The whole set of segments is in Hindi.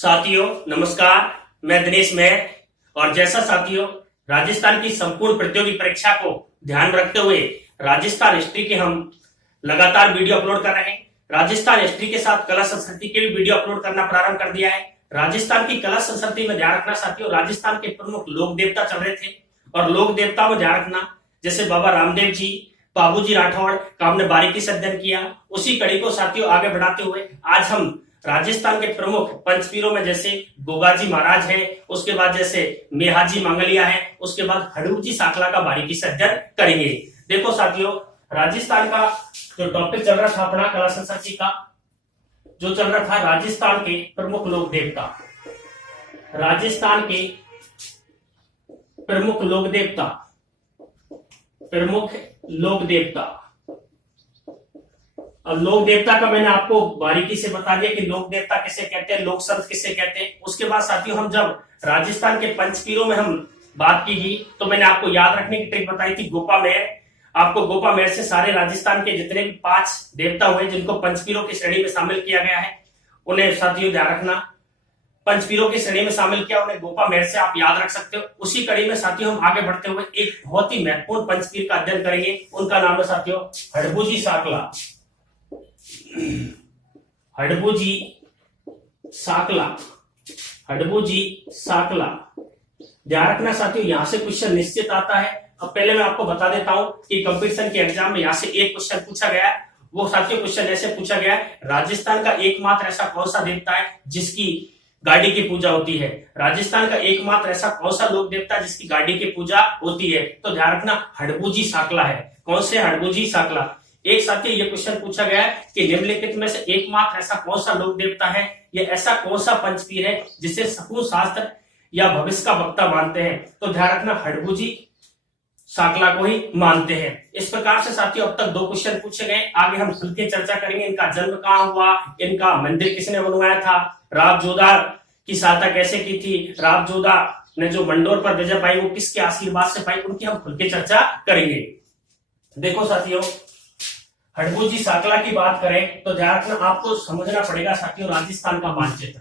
साथियों नमस्कार, मैं दिनेश मेहर। और जैसा साथियों राजस्थान की संपूर्ण प्रतियोगी परीक्षा को ध्यान रखते हुए राजस्थान हिस्ट्री के हम लगातार वीडियो अपलोड कर रहे हैं। राजस्थान हिस्ट्री के साथ कला संस्कृति के भी वीडियो अपलोड करना प्रारंभ कर दिया है। राजस्थान की कला संस्कृति में ध्यान रखना साथियों, राजस्थान के प्रमुख लोक देवता चल रहे थे और लोक देवता में ध्यान रखना जैसे बाबा रामदेव जी, बाबूजी राठौड़ का हमने बारीकी से अध्ययन किया। उसी कड़ी को साथियों आगे बढ़ाते हुए आज हम राजस्थान के प्रमुख पंचपीरों में जैसे गोगाजी महाराज है, उसके बाद जैसे मेहाजी मंगलिया है, उसके बाद हड़ूजी साकला का बारीकी से अध्ययन करेंगे। देखो साथियों, राजस्थान का जो टॉपिक चल रहा था अपना कला संस्कृति का जो चल रहा था, राजस्थान के प्रमुख लोक देवता, राजस्थान के प्रमुख लोक देवता, प्रमुख लोक देवता। अब लोक देवता का मैंने आपको बारीकी से बता दिया कि लोक देवता किसे कहते हैं, लोक संत किसे कहते हैं। उसके बाद साथियों हम जब राजस्थान के पंचपीरों में हम बात की थी तो मैंने आपको याद रखने की ट्रिक बताई थी गोपा मेहर। आपको गोपा मेहर से सारे राजस्थान के जितने भी 5 देवता हुए जिनको पंचपीरों की श्रेणी में शामिल किया गया है उन्हें साथियों ध्यान रखना, पंचपीरों की श्रेणी में शामिल किया, उन्हें गोपा मेहर से आप याद रख सकते हो। उसी कड़ी में साथियों हम आगे बढ़ते हुए एक बहुत ही महत्वपूर्ण पंचपीर का अध्ययन करेंगे। उनका नाम है साथियों हड़बूजी साकला। हड़बूजी साकला, हड़बूजी साकला। ध्यान रखना साथियों, यहां से क्वेश्चन निश्चित आता है। अब पहले मैं आपको बता देता हूं कि कंपटीशन के एग्जाम में यहां से एक क्वेश्चन पूछा गया है। वो साथियों क्वेश्चन ऐसे पूछा गया है, राजस्थान का एकमात्र ऐसा कौन सा देवता है जिसकी गाड़ी की पूजा होती है। राजस्थान का एकमात्र ऐसा कौन सा लोक देवता जिसकी गाड़ी की पूजा होती है, तो ध्यान रखना हड़बूजी साकला है। कौन से? हड़बूजी साकला। एक साथियों ये क्वेश्चन पूछा गया है कि निम्नलिखित में से एकमात्र ऐसा कौन सा लोक देवता है, या ऐसा कौन सा पंचपीर है जिसे शकुन शास्त्र या भविष्य का वक्ता मानते हैं, तो ध्यान रखना हड़बूजी साकला को ही मानते हैं। इस प्रकार से साथियों अब तक 2 क्वेश्चन पूछे गए। आगे हम खुल के चर्चा करेंगे, इनका जन्म कहाँ हुआ, इनका मंदिर किसने बनवाया था, राव जोधा की सहायता कैसे की थी, राव जोधा ने जो मंडोर पर विजय पाई वो किसके आशीर्वाद से पाई, उनकी हम खुल के चर्चा करेंगे। देखो साथियों, हड़बूजी साकला की बात करें तो ध्यान रखना आपको समझना पड़ेगा साथियों राजस्थान का मानचित्र।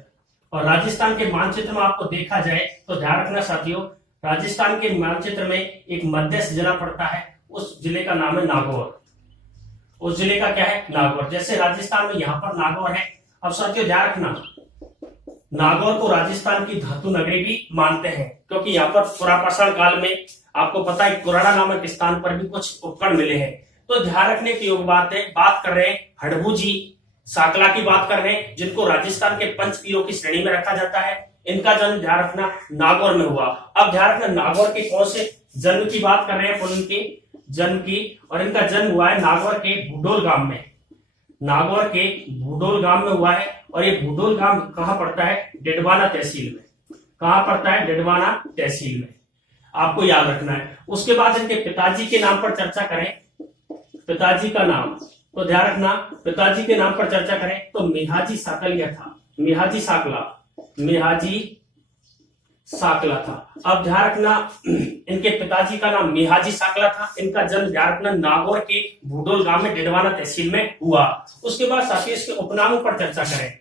और राजस्थान के मानचित्र में आपको देखा जाए तो ध्यान रखना साथियों, राजस्थान के मानचित्र में एक मध्यस्थ जिला पड़ता है, उस जिले का नाम है नागौर। उस जिले का क्या है? नागौर। जैसे राजस्थान में यहाँ पर नागौर है। अब साथियों ध्यान रखना, नागौर को राजस्थान की धातु नगरी भी मानते हैं क्योंकि यहाँ पर पुरापाषाण काल में आपको पता है कुराड़ा नामक स्थान पर भी कुछ उपकरण मिले हैं। तो ध्यान रखने की योग बात है, बात कर रहे हैं हड़बूजी साकला की बात कर रहे हैं जिनको राजस्थान के पंचपीरों की श्रेणी में रखा जाता है। इनका जन्म ध्यान रखना नागौर में हुआ। अब ध्यान रखना नागौर के कौन से जन्म की बात कर रहे हैं, उनके जन्म की, और इनका जन्म हुआ है नागौर के भूडोल गांव में। नागौर के भूडोल गांव में हुआ है। और ये भूडोल गांव कहां पड़ता है? डिडवाना तहसील में। कहां पड़ता है? डिडवाना तहसील में, आपको याद रखना है। उसके बाद इनके पिताजी के नाम पर चर्चा करें, पिताजी का नाम, तो ध्यान रखना पिताजी के नाम पर चर्चा करें तो मेहाजी साकलिया था। मेहाजी साकला, मेहाजी साकला था। अब ध्यान रखना इनके पिताजी का नाम मेहाजी साकला था। इनका जन्म ध्यान रखना नागौर के भूडोल गांव में डिडवाना तहसील में हुआ। उसके बाद साथियों इसके उपनामों पर चर्चा करें।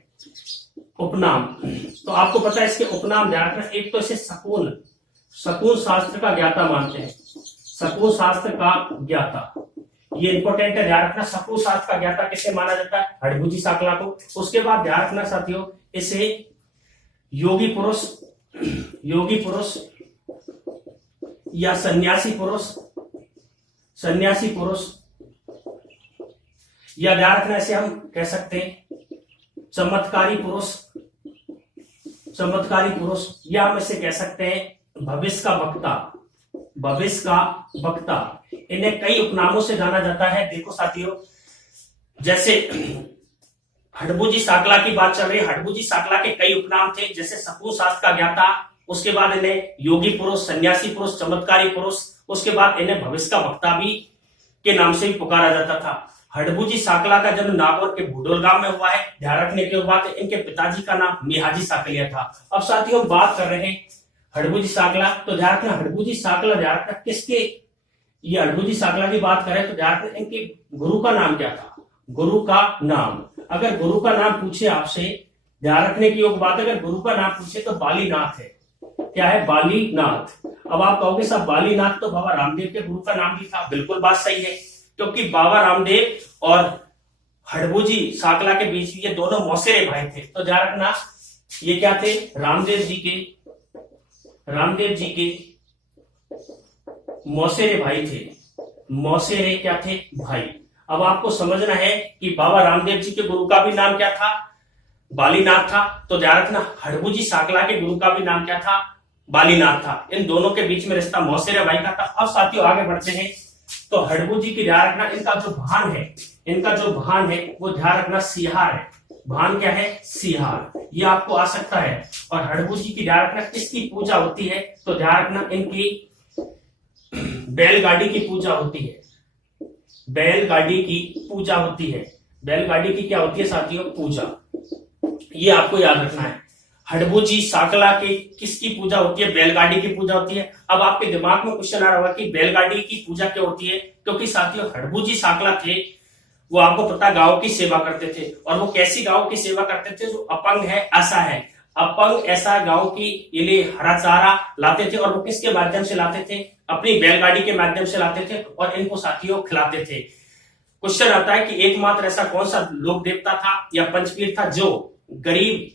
उपनाम, तो आपको पता है इसके उपनाम ध्यान रखना, एक तो इसे शकुन, शकुन शास्त्र का ज्ञाता मानते हैं। शकुन शास्त्र का ज्ञाता, ये इंपॉर्टेंट है, ध्यान रखना शकुन शास्त्र का ज्ञाता किसे माना जाता है? हड़बूजी साकला को। उसके बाद ध्यान रखना साथियों इसे योगी पुरुष, योगी पुरुष या सन्यासी पुरुष, सन्यासी पुरुष, या ध्यान रखना इसे हम कह सकते हैं चमत्कारी पुरुष, चमत्कारी पुरुष, या हम इसे कह सकते हैं भविष्य का वक्ता, भविष्य का वक्ता। इन्हें कई उपनामों से जाना जाता है। देखो साथियों, जैसे हड़बूजी साकला की बात चल रही है, हड़बूजी साकला के कई उपनाम थे जैसे शकुन शास्त्र का ज्ञाता, उसके बाद इन्हें योगी पुरुष, सन्यासी पुरुष, चमत्कारी पुरुष, उसके बाद इन्हें भविष्य का वक्ता भी के नाम से भी पुकारा जाता था। हड़बूजी साकला का जन्म नागौर के भूडोल गांव में हुआ है। ध्यान रखने की बात है, इनके पिताजी का नाम मेहाजी साकलिया था। अब साथियों हम बात कर रहे हैं हड़बूजी साकला, तो ध्यान रखना हड़बूजी साकला, ध्यान रखना किसके, ये हड़बूजी साकला की बात करें तो ध्यान रखना इनके गुरु का नाम क्या था? गुरु का नाम, अगर गुरु का नाम पूछे आपसे ध्यान रखने की योग बात, अगर गुरु का नाम पूछे तो बालीनाथ है। क्या है? बालीनाथ। अब आप कहोगे साहब बालीनाथ तो बाबा रामदेव के गुरु का नाम भी था। बिल्कुल बात सही है, क्योंकि बाबा रामदेव और हडभुजी साकला के बीच ये दोनों मौसेरे भाई थे। तो ध्यान रखना, ये क्या थे? रामदेव जी के मौसेरे भाई थे। मौसेरे क्या थे? भाई। अब आपको समझना है कि बाबा रामदेव जी के गुरु का भी नाम क्या था? बालीनाथ था। तो ध्यान रखना, हडभुजी साकला के गुरु का भी नाम क्या था? बालीनाथ था। इन दोनों के बीच में रिश्ता मौसेरे भाई का था। अब साथियों आगे बढ़ते हैं। तो हडभुजी की ध्यान रखना, इनका जो भान है वो ध्यान रखना सिहार है। भान क्या है? सिहार। ये आपको आ सकता है। और हडभुजी की ध्यान रखना किसकी पूजा होती है? तो ध्यान रखना इनकी बैलगाड़ी की पूजा होती है। बैलगाड़ी की पूजा होती है। बैलगाड़ी की क्या होती है साथियों? पूजा। ये आपको याद रखना है। हडभुजी साकला के किसकी पूजा होती है? बैलगाड़ी की पूजा होती है। अब आपके दिमाग में क्वेश्चन आ रहा होगा कि बैलगाड़ी की पूजा क्यों होती है? क्योंकि साथियों हडभुजी साकला थे, वो आपको पता गांव की सेवा करते थे। और वो कैसी गांव की सेवा करते थे? जो अपंग है, ऐसा है, अपंग ऐसा गांव की लिए हरा चारा लाते थे। और वो किसके माध्यम से लाते थे? अपनी बैलगाड़ी के माध्यम से लाते थे और इनको साथियों खिलाते थे। क्वेश्चन आता है कि एकमात्र ऐसा कौन सा लोक देवता था या पंचपीर था जो गरीब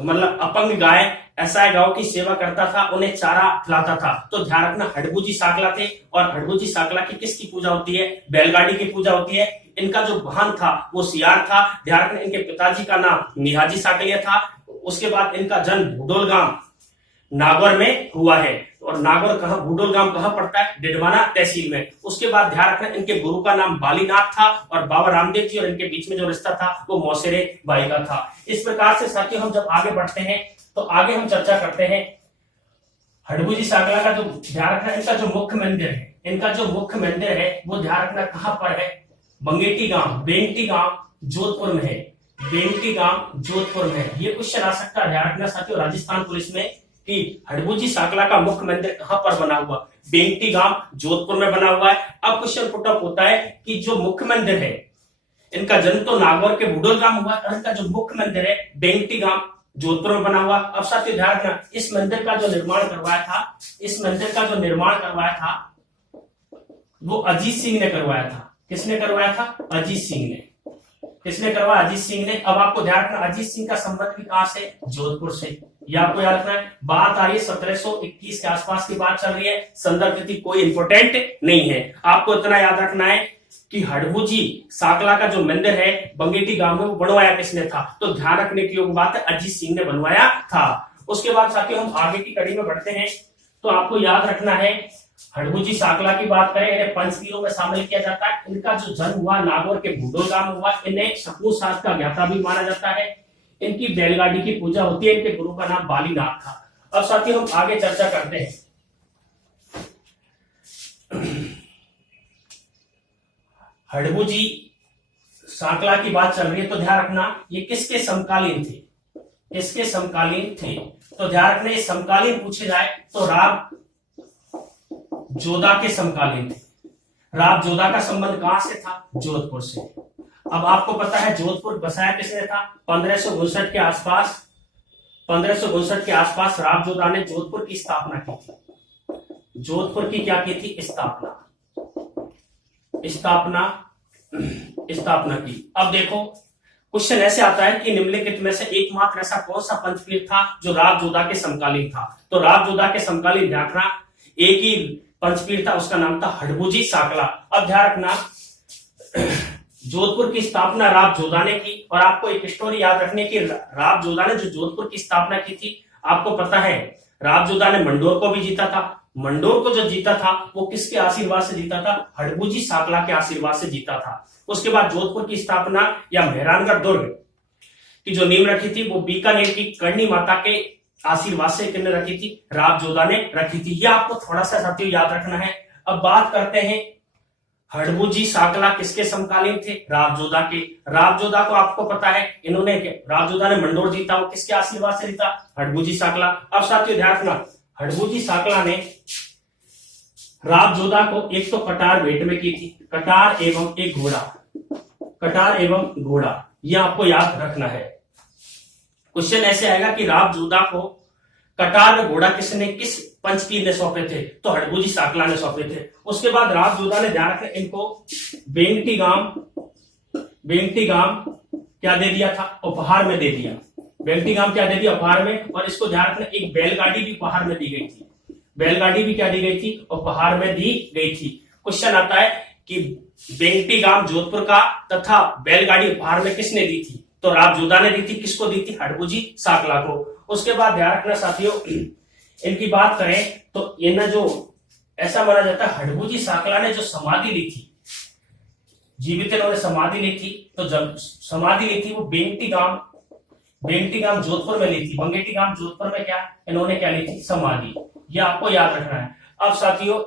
मतलब अपंग गाय ऐसा गांव की सेवा करता था, उन्हें चारा खिलाता था? तो ध्यान रखना हडभुजी साकला थे। और हडभुजी साकला की किसकी पूजा होती है? बैलगाड़ी की पूजा होती है। इनका जो वाहन था वो सियार था। ध्यान रखना इनके पिताजी का नाम निहाजी साकलिया था। उसके बाद इनका जन्म भूडोल गांव नागौर में हुआ है। और नागौर कहां, भूडोल गांव कहां पड़ता है? डिडवाना तहसील में। उसके बाद ध्यान रखना इनके गुरु का नाम बालीनाथ था। और बाबा रामदेव जी और इनके बीच में जो रिश्ता था वो मौसेरे भाई का था। इस प्रकार से साथियों हम जब आगे बढ़ते हैं तो आगे हम चर्चा करते हैं हडभुजी साकला का जो ध्यान रखना, इनका जो मुख्य मंदिर है वो ध्यान रखना कहां पर है? बेंटी गांव जोधपुर में है। बेंटी गांव जोधपुर में है। ये क्वेश्चन आ सकता है, ध्यान रखना साथियों, राजस्थान पुलिस में कि हडभुजी साकला का मुख्य मंदिर कहां पर बना हुआ? बेंटी गांव जोधपुर में बना हुआ है। अब क्वेश्चन पुट अप होता है कि जो मुख्य मंदिर है, इनका जन्म तो नागौर के भूडोल गांव हुआ है, इनका जो मुख्य मंदिर है बेंटी गांव जोधपुर में बना हुआ। अब साथियों ध्यान रखना, इस मंदिर का जो निर्माण करवाया था वो अजीत सिंह ने करवाया था। किसने करवाया था? अजीत सिंह ने। किसने करवाया? अजीत सिंह ने। अब आपको ध्यान रखना अजीत सिंह का संबंध भी कहां से? जोधपुर से। ये आपको याद रखना है। बात आ रही है 1721 के आसपास की बात चल रही है। संदर्भ तिथि कोई इंपोर्टेंट नहीं है। आपको इतना याद रखना है कि हडभुजी साकला का जो मंदिर है बंगेटी गांव में, वो बनवाया किसने था? तो ध्यान रखने की योग बात है, अजीत सिंह ने बनवाया था। उसके बाद साथियों हम आगे की कड़ी में बढ़ते हैं। तो आपको याद रखना है हडभुजी साकला की बात करें, इन्हें पंचपीरों में शामिल किया जाता है। इनका जो जन्म हुआ नागौर के भूडोल गांव में हुआ। इन्हें सतलुज साध का ज्ञाता भी माना जाता है। इनकी बैलगाड़ी की पूजा होती है। इनके गुरु का नाम बालीनाथ था। अब साथियों हम आगे चर्चा करते हैं। हडभुजी साकला की बात चल रही है, तो ध्यान रखना ये किसके समकालीन थे? किसके समकालीन थे? तो ध्यान रखना ये समकालीन पूछे जाए तो राव जोधा के समकालीन थे। राव जोधा का संबंध कहां से था? जोधपुर से। अब आपको पता है जोधपुर बसाया किसने था? 1559 के आसपास। 1559 के आसपास राव जोधा ने जोधपुर की स्थापना की थी। जोधपुर की क्या की थी? स्थापना की। अब देखो क्वेश्चन ऐसे आता है कि निम्नलिखित में से एकमात्र ऐसा कौन सा पंचपीर था जो राव जोधा के समकालीन था? तो राव जोधा के समकालीन ध्यान रखना एक ही पंचपीर था, उसका नाम था हडभुजी साकला। अब ध्यान रखना जोधपुर की स्थापना राव जोधा ने की। और आपको एक स्टोरी याद रखनी है कि राव जोधा ने जो जोधपुर की स्थापना की थी, आपको पता है राव जोधा ने मंडोर को भी जीता था। मंडोर को जो जीता था वो किसके आशीर्वाद से जीता था? हडभुजी साकला के आशीर्वाद से जीता था। उसके बाद जोधपुर की स्थापना या मेहरानगढ़ दुर्ग की जो नींव रखी थी वो बीकानेर की करणी माता के आशीर्वाद से किसने रखी थी? राव जोधा ने रखी थी। यह आपको थोड़ा सा साथियों याद रखना है। अब बात करते हैं हडभुजी साकला किसके समकालीन थे? राव जोधा के। राव जोधा को आपको पता है इन्होंने राव जोधा ने मंडोर जीता, वो किसके आशीर्वाद से जीता? हडभुजी साकला। अब साथियों ध्यान रखना हडभुजी साकला ने राव जोधा को एक तो कटार भेंट में की थी, कटार एवं एक घोड़ा, यह आपको याद रखना है। क्वेश्चन ऐसे आएगा कि राव जोधा को कटार में घोड़ा किस पंचतीर ने सौंपे थे, तो हड़बूजी साकला ने सौंपे थे। उसके बाद राव जोधा ने ध्यान रखें इनको बेंगटी गांव क्या दे दिया था, उपहार में दे दिया। बेंगटी गांव क्या दे दिया, उपहार में। और इसको ध्यान रखना एक बैलगाड़ी भी उपहार में दी गई थी, बैलगाड़ी भी क्या दी गई थी, उपहार में दी गई थी। क्वेश्चन आता है कि बेंगटी गांव जोधपुर का तथा बैलगाड़ी उपहार में किसने दी थी, तो राव जोधा ने दी थी। किसको दी थी, हड़बूजी साकला को। उसके बाद ध्यान रखना साथियों, इनकी बात करें तो ये ना जो ऐसा माना जाता है हड़बूजी साकला ने जो समाधि ली थी, जीवित इन्होंने समाधि ली थी, तो जब समाधि ली थी वो बेंगटी गांव जोधपुर में ली थी। बंगेटी गांव जोधपुर में क्या इन्होंने क्या ली थी, समाधि। ये आपको याद रखना है। अब साथियों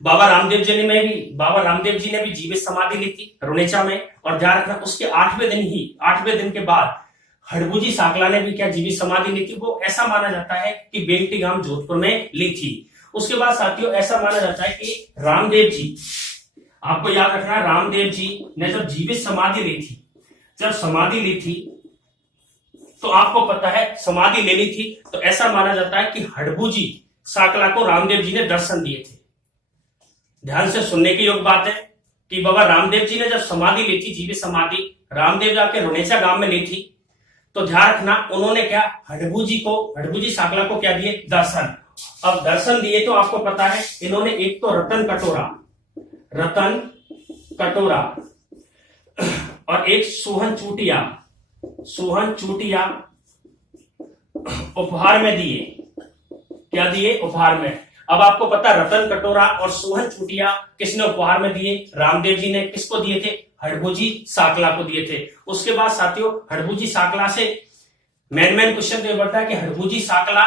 बाबा रामदेव जी ने भी जीवित समाधि ली थी रुनेचा में। और ध्यान रखना उसके 8वें दिन के बाद हड़बूजी साकला ने भी क्या जीवित समाधि ली थी। वो ऐसा माना जाता है कि बेंगटी गांव जोधपुर में ली थी। उसके बाद साथियों ऐसा माना जाता है कि रामदेव जी, आपको याद रखना रामदेव जी ने जब जीवित समाधि ली थी, तो आपको पता है समाधि ले ली थी, तो ऐसा माना जाता है कि हड़बूजी साकला को रामदेव जी ने दर्शन दिए थे। ध्यान से सुनने की योग बात है कि बाबा रामदेव जी ने जब समाधि ली थी, जीवित समाधि, रामदेव जाके रुनेचा गांव में ली थी, तो ध्यान रखना उन्होंने क्या हड़बूजी साकला को क्या दिए, दर्शन। अब दर्शन दिए तो आपको पता है इन्होंने एक तो रतन कटोरा और एक सोहन चूटिया उपहार में दिए। क्या दिए, उपहार में। अब आपको पता रतन कटोरा और सोहन चूटिया किसने उपहार में दिए, रामदेव जी ने। किसको दिए थे, हड़बूजी साकला को दिए थे। उसके बाद साथियों हड़बूजी साकला से मेन क्वेश्चन तो बढ़ता है कि हड़बूजी साकला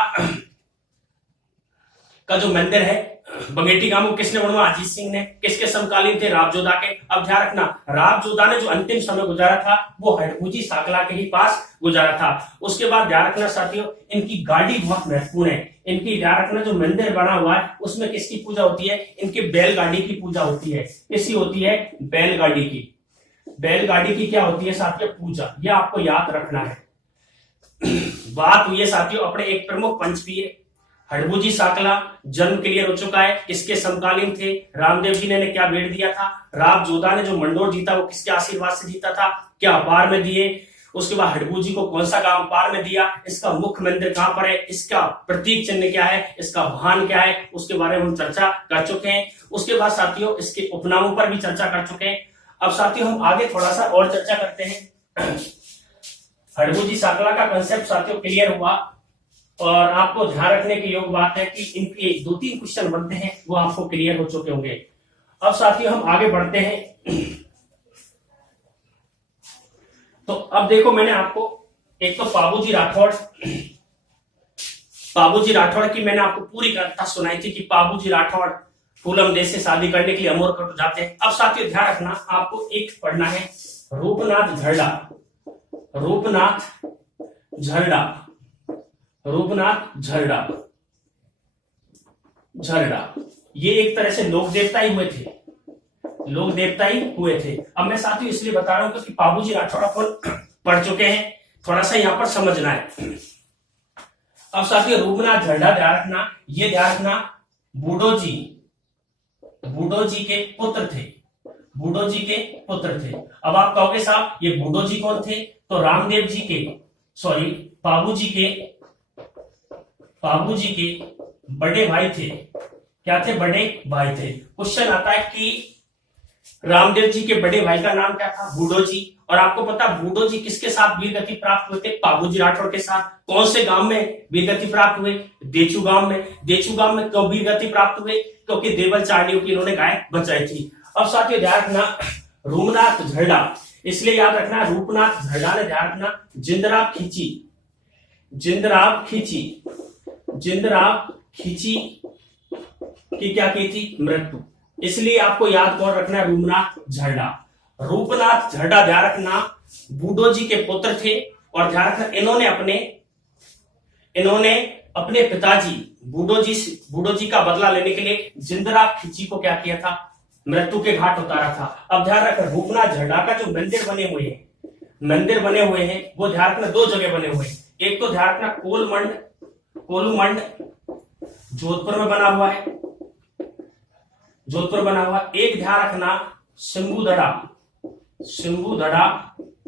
का जो मंदिर है बंगेटी गांव को किसने बनवाया, अजीत सिंह ने। किसके समकालीन थे, राव जोधा के। अब ध्यान रखना राव जोधा ने जो अंतिम समय गुजारा था वो हड़बूजी साकला के ही पास गुजारा था। उसके बाद ध्यान रखना साथियों इनकी गाड़ी बहुत महत्वपूर्ण है। इनकी ध्यान रखना जो मंदिर बना हुआ है उसमें किसकी पूजा होती है, इनकी बैलगाड़ी की पूजा होती है। किसकी होती है, बैलगाड़ी की क्या होती है साथियों, पूजा। यह आपको याद रखना है। बात हुई है साथियों अपने एक प्रमुख पंचवीर हड़बूजी साकला जन्म क्लियर हो चुका है। किसके समकालीन थे, रामदेव जी ने क्या भेंट दिया था, राव जोधा ने जो मंडोर जीता वो किसके आशीर्वाद से जीता था, क्या उपहार में दिए। उसके बाद हड़बूजी को कौन सा गांव उपहार में दिया, इसका मुख्य मंदिर कहां पर है, इसका प्रतीक चिन्ह क्या है, इसका वाहन क्या है, उसके बारे में हम चर्चा कर चुके हैं। उसके बाद साथियों इसके उपनामों पर भी चर्चा कर चुके हैं। अब साथियों हम आगे थोड़ा सा और चर्चा करते हैं। हड़बूजी साकला का कंसेप्ट साथियों क्लियर हुआ और आपको ध्यान रखने की योग बात है कि इनके 2-3 क्वेश्चन बनते हैं वो आपको क्लियर हो चुके होंगे। अब साथियों हम आगे बढ़ते हैं। तो अब देखो मैंने आपको एक तो पाबूजी राठौड़ की मैंने आपको पूरी कथा सुनाई थी कि पाबूजी राठौड़ फूलम देश से शादी करने के लिए अमरकंटक जाते हैं। अब साथियों ध्यान रखना आपको एक पढ़ना है रूपनाथ झरडा। ये एक तरह से लोक देवता ही हुए थे। अब मैं साथियों इसलिए बता रहा हूं क्योंकि पाबूजी राठौड़ अपन पढ़ चुके हैं, थोड़ा सा यहां पर समझना है। अब साथियों रूपनाथ झरडा ध्यान रखना बूढ़ो जी के पुत्र थे। अब आप कहोगे साहब ये बूढ़ो जी कौन थे, तो रामदेव जी के पाबूजी के बड़े भाई थे। क्या थे, बड़े भाई थे। क्वेश्चन आता है कि रामदेव जी के बड़े भाई का नाम क्या था, बूढ़ो जी। और आपको पता बूढ़ो जी किसके साथ वीरगति प्राप्त हुए थे, पाबूजी राठौड़ के साथ। कौन से गांव में वीरगति प्राप्त हुए, देचू गांव में। क्यों वीरगति प्राप्त हुए, क्योंकि देवल चारणियों की इन्होंने गाय बचाई थी। अब साथियों ध्यान रखना रूपनाथ झरडा, इसलिए याद रखना रूपनाथ झरडा ने ध्यान रखना जिंदराव खींची की क्या की थी, मृत्यु। इसलिए आपको याद कौन रखना है, रूपनाथ झरडा ध्यान रखना बूढ़ो जी के पुत्र थे। और ध्यान रखना इन्होंने अपने पिताजी बूढ़ो जी का बदला लेने के लिए जिंदराव खींची को क्या किया था, मृत्यु के घाट उतारा था। अब ध्यान रखना रूपनाथ झरडा का जो मंदिर बने हुए हैं, मंदिर बने हुए हैं वो ध्यान रखना दो जगह बने हुए हैं। एक तो ध्यान रखना कोलूमंड जोधपुर में बना हुआ है, जोधपुर बना हुआ। एक ध्यान रखना शंभूधड़ा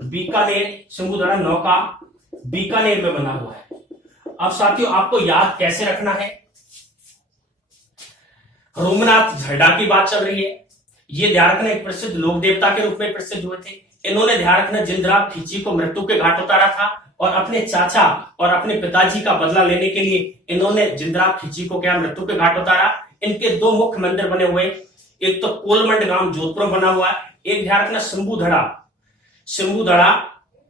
बीकानेर, शंभूधड़ा नौका बीकानेर में बना हुआ है। अब साथियों आपको याद कैसे रखना है, रोमनाथ झरडा की बात चल रही है। ये ध्यान रखना एक प्रसिद्ध लोक देवता के रूप में प्रसिद्ध हुए थे। इन्होंने ध्यान रखना जिंद्राव खींची को मृत्यु के घाट उतारा था और अपने चाचा और अपने पिताजी का बदला लेने के लिए इन्होंने जिंद्राव खींची को क्या मृत्यु के घाट उतारा। इनके दो मुख्य मंदिर बने हुए, एक तो कोलमंड गांव जोधपुर बना हुआ है, एक ध्यान रखना शंभूधड़ा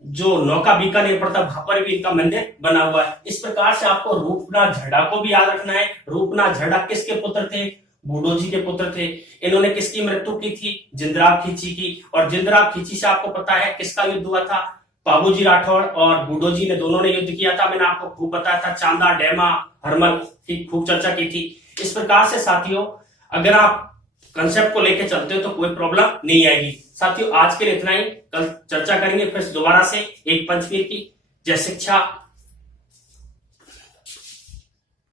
जो नौका बीकानेर पड़ता वहां पर भी इनका मंदिर बना हुआ है। इस प्रकार से आपको रूपनाथ झरडा को भी याद रखना है। रूपनाथ झरडा किसके पुत्र थे, बूढ़ो जी के पुत्र थे। इन्होंने किसकी मृत्यु की थी, जिंद्राव खींची की। और जिंद्राव खींची से आपको पता है किसका युद्ध हुआ था, बाबूजी राठौड़ और बूढ़ो जी ने दोनों ने युद्ध किया था। मैंने आपको खूब बताया था, चांदा डेमा हरमल की खूब चर्चा की थी। इस प्रकार से साथियों अगर आप कंसेप्ट को लेकर चलते हो तो कोई प्रॉब्लम नहीं आएगी। साथियों आज के लिए इतना ही, कल चर्चा करेंगे फिर दोबारा से एक पंचवीर की। जय शिक्षा।